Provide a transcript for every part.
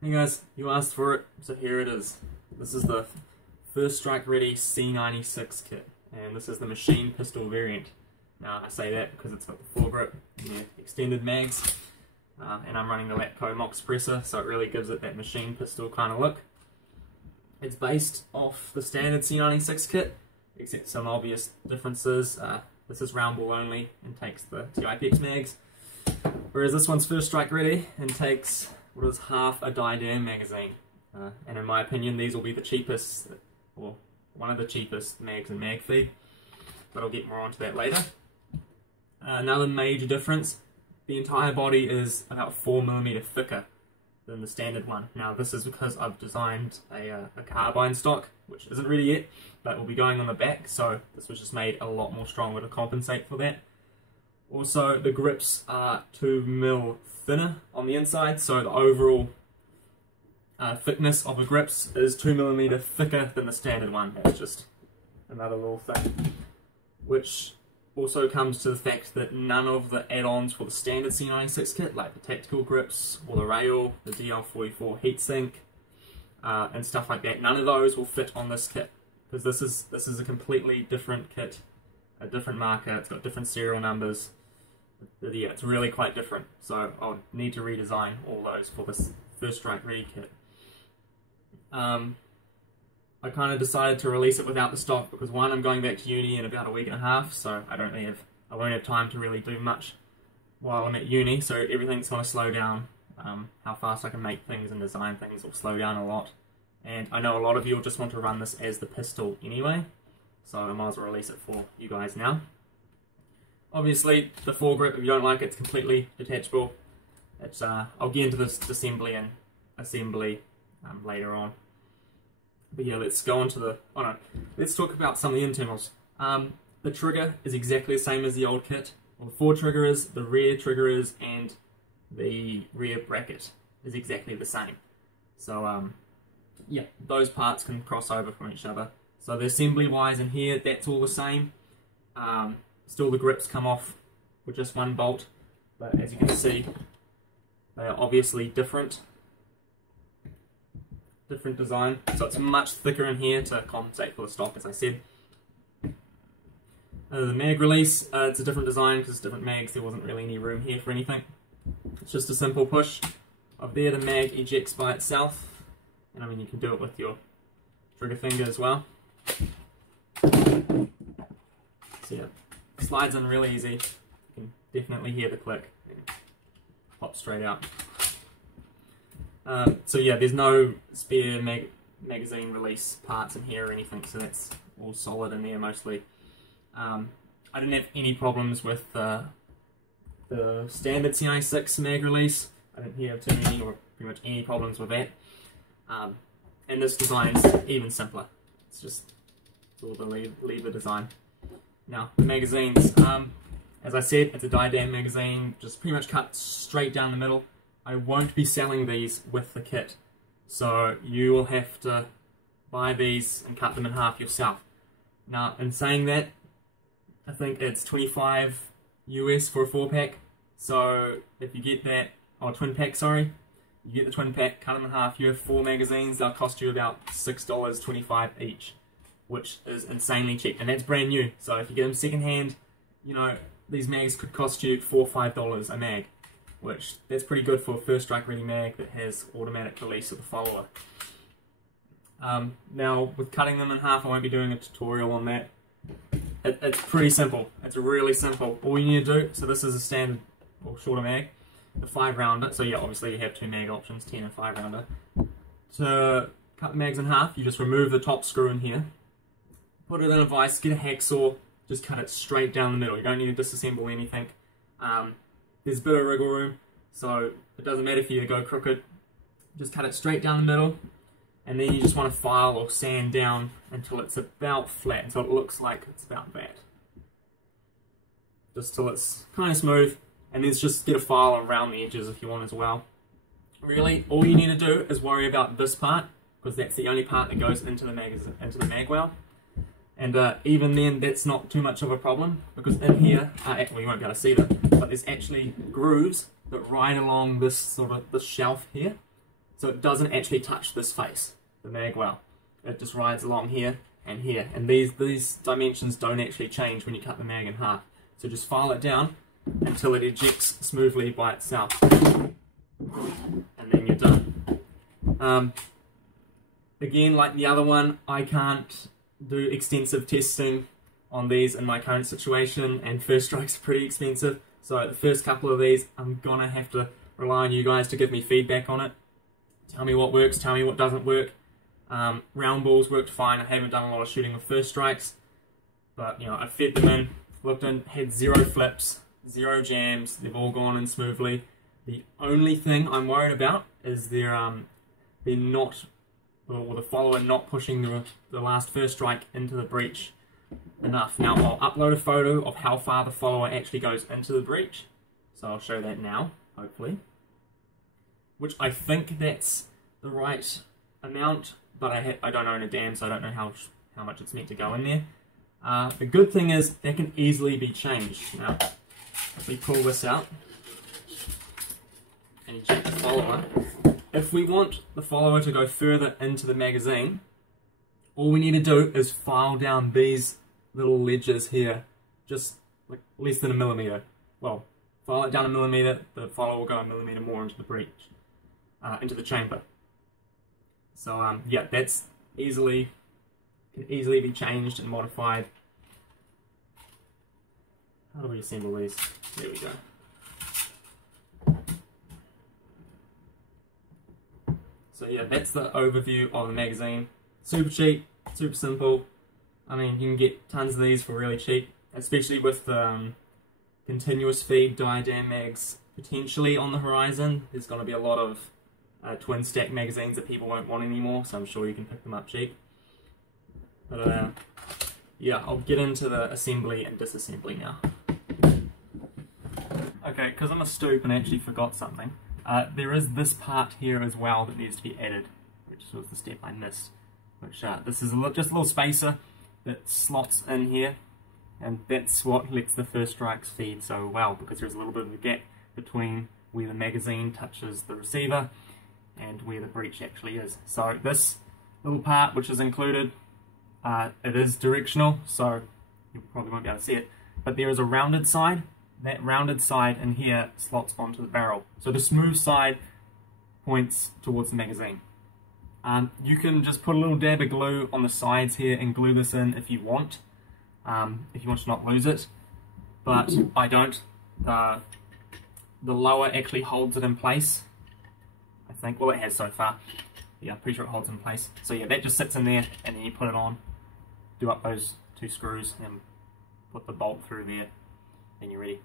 Hey guys, you asked for it, so here it is. This is the First Strike Ready C96 kit, and this is the machine pistol variant. Now I say that because it's got the foregrip, extended mags, and I'm running the Latco Mock suppressor, so it really gives it that machine pistol kind of look. It's based off the standard C96 kit, except some obvious differences. This is round ball only and takes the TIPX mags, whereas this one's First Strike Ready and takes what is half a die-dam magazine. And in my opinion, these will be the cheapest, or one of the cheapest mags in mag feed, but I'll get more onto that later. Another major difference, the entire body is about 4mm thicker than the standard one. Now this is because I've designed a carbine stock, which isn't ready yet, but will be going on the back, so this was just made a lot more stronger to compensate for that. Also, the grips are 2mm thinner on the inside, so the overall thickness of the grips is 2mm thicker than the standard one. That's just another little thing. Which also comes to the fact that none of the add-ons for the standard C96 kit, like the tactical grips or the rail, the DL44 heatsink, and stuff like that, none of those will fit on this kit, because this is a completely different kit, a different marker. It's got different serial numbers. Yeah, it's really quite different, so I'll need to redesign all those for this First Strike Ready kit. I kind of decided to release it without the stock because, one, I'm going back to uni in about a week and a half, so I won't have time to really do much while I'm at uni, so everything's going to slow down. How fast I can make things and design things will slow down a lot, and I know a lot of you will just want to run this as the pistol anyway, so I might as well release it for you guys now. Obviously, the foregrip, if you don't like it, it's completely detachable. It's I'll get into this disassembly and assembly later on. But yeah, let's go on to the... Oh no, let's talk about some of the internals. The trigger is exactly the same as the old kit. Well, the fore trigger is, the rear trigger is, and the rear bracket is exactly the same. So yeah, those parts can cross over from each other. So the assembly-wise in here, that's all the same. Still, the grips come off with just one bolt, but as you can see, they are obviously different design. So it's much thicker in here to compensate for the stock, as I said. The mag release, it's a different design because it's different mags. There wasn't really any room here for anything. It's just a simple push of there. The mag ejects by itself, and I mean you can do it with your trigger finger as well. So yeah. Slides in really easy. You can definitely hear the click and pop straight out. So yeah, there's no spare magazine release parts in here or anything, so that's all solid in there mostly. I didn't have any problems with the standard C96 mag release. I didn't have too many or pretty much any problems with that. And this design's even simpler. It's all the lever design. Now, the magazines, as I said, it's a die-dam magazine, just pretty much cut straight down the middle. I won't be selling these with the kit, so you will have to buy these and cut them in half yourself. Now, in saying that, I think it's 25 US for a 4-pack, so if you get that, or twin pack, sorry, you get the twin pack, cut them in half, you have 4 magazines, they'll cost you about $6.25 each. Which is insanely cheap, and that's brand new. So if you get them second hand, you know, these mags could cost you $4 or $5 a mag, which that's pretty good for a First Strike Ready mag that has automatic release of the follower. Now, with cutting them in half, I won't be doing a tutorial on that. It's pretty simple. It's really simple. All you need to do, so this is a standard or shorter mag, the 5-rounder. So yeah, obviously you have 2 mag options, 10 and 5-rounder. To cut the mags in half, you just remove the top screw in here. Put it in a vise, get a hacksaw, just cut it straight down the middle. You don't need to disassemble anything. There's a bit of wriggle room, so it doesn't matter if you go crooked. Just cut it straight down the middle, and then you just want to file or sand down until it's about flat, until it looks like it's about that. Just till it's kind of smooth, and then just get a file around the edges if you want as well. Really, all you need to do is worry about this part, because that's the only part that goes into the mag well. And even then, that's not too much of a problem, because in here, well, you won't be able to see that, but there's actually grooves that ride along this shelf here. So it doesn't actually touch this face, the mag well. It just rides along here and here. And these dimensions don't actually change when you cut the mag in half. So just file it down until it ejects smoothly by itself. And then you're done. Again, like the other one, I can't do extensive testing on these in my current situation, and first strikes are pretty expensive. So the first couple of these, I'm gonna have to rely on you guys to give me feedback on it. Tell me what works, tell me what doesn't work. Round balls worked fine. I haven't done a lot of shooting with first strikes, but you know, I fed them in, looked in, had 0 flips, 0 jams. They've all gone in smoothly. The only thing I'm worried about is they're not, or the follower not pushing the last first strike into the breech enough. Now I'll upload a photo of how far the follower actually goes into the breech, so I'll show that now, hopefully. Which I think that's the right amount, but I don't own a dam, so I don't know how much it's meant to go in there. The good thing is that can easily be changed. Now, if we pull this out and eject the follower, if we want the follower to go further into the magazine, all we need to do is file down these little ledges here, just like less than 1 millimeter. Well, file it down 1 millimeter, the follower will go 1 millimeter more into the breech, into the chamber. So yeah, that's can easily be changed and modified. How do we assemble these? There we go. So yeah, that's the overview of the magazine. Super cheap, super simple. I mean, you can get tons of these for really cheap, especially with the continuous feed diadem mags potentially on the horizon. There's going to be a lot of twin stack magazines that people won't want anymore, so I'm sure you can pick them up cheap. But yeah, I'll get into the assembly and disassembly now. Okay, because I'm a stoop and actually forgot something. There is this part here as well that needs to be added, which was the step I missed. Which this is just a little spacer that slots in here, and that's what lets the first strikes feed so well, because there's a little bit of a gap between where the magazine touches the receiver and where the breech actually is. So this little part, which is included, it is directional, so you probably won't be able to see it, but there is a rounded side. That rounded side in here slots onto the barrel. So the smooth side points towards the magazine. You can just put a little dab of glue on the sides here and glue this in if you want to not lose it, but I don't. The lower actually holds it in place, I think. Well, it has so far. Yeah, I'm pretty sure it holds it in place. So yeah, that just sits in there, and then you put it on, do up those 2 screws, and put the bolt through there, and you're ready.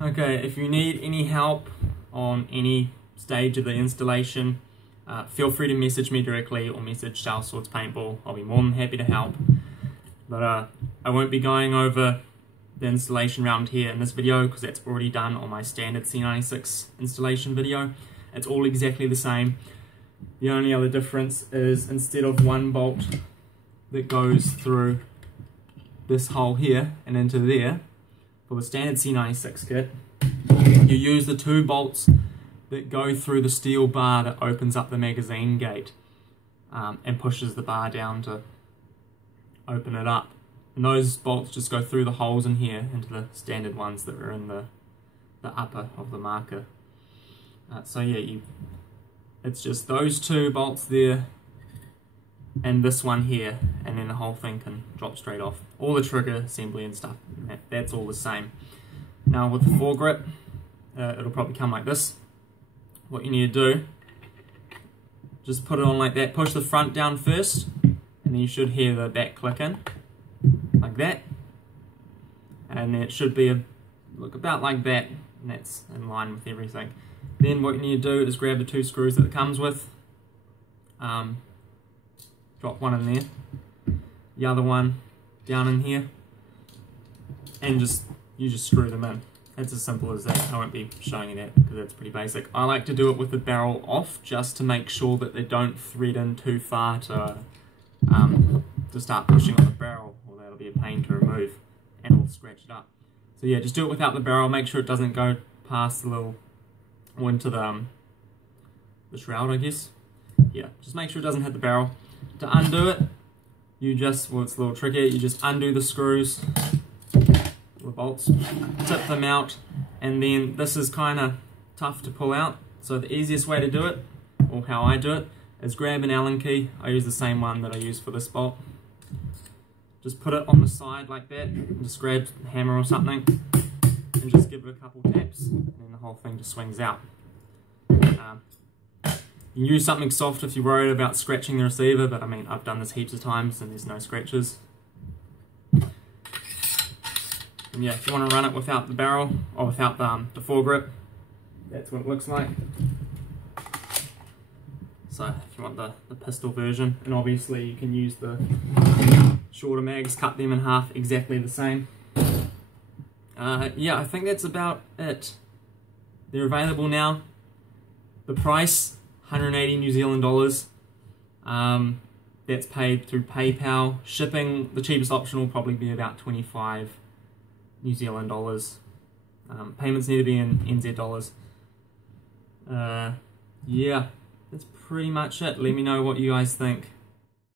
Okay, if you need any help on any stage of the installation, feel free to message me directly or message Sellswords Paintball. I'll be more than happy to help. But I won't be going over the installation round here in this video, because that's already done on my standard C96 installation video. It's all exactly the same. The only other difference is, instead of one bolt that goes through this hole here and into there, for the standard C96 kit, you use the 2 bolts that go through the steel bar that opens up the magazine gate and pushes the bar down to open it up. And those bolts just go through the holes in here into the standard ones that are in the upper of the marker. So yeah, it's just those 2 bolts there and this one here, and then the whole thing can drop straight off. All the trigger assembly and stuff, that's all the same. Now with the foregrip, it'll probably come like this. What you need to do, just put it on like that, push the front down first, and then you should hear the back click in, like that. And then it should be look about like that, and that's in line with everything. Then what you need to do is grab the 2 screws that it comes with, drop one in there, the other one down in here, and you just screw them in. It's as simple as that. I won't be showing you that because that's pretty basic. I like to do it with the barrel off, just to make sure that they don't thread in too far to start pushing on the barrel, or that'll be a pain to remove and it'll scratch it up. So yeah, just do it without the barrel. Make sure it doesn't go past the little, or into the shroud, I guess. Yeah, just make sure it doesn't hit the barrel. To undo it, you just, well, it's a little tricky, you just undo the screws, the bolts, tip them out, and then this is kind of tough to pull out. So the easiest way to do it, or how I do it, is grab an Allen key. I use the same one that I use for this bolt. Just put it on the side like that, and just grab a hammer or something, and just give it a couple taps, and then the whole thing just swings out. You can use something soft if you're worried about scratching the receiver, but I mean, I've done this heaps of times and there's no scratches. And yeah, if you want to run it without the barrel, or without the foregrip, that's what it looks like. So if you want the pistol version, and obviously you can use the shorter mags, cut them in half exactly the same. Yeah, I think that's about it. They're available now. The price, 180 New Zealand dollars. That's paid through PayPal. Shipping, the cheapest option will probably be about 25 New Zealand dollars. Payments need to be in NZ dollars. Yeah, that's pretty much it. Let me know what you guys think.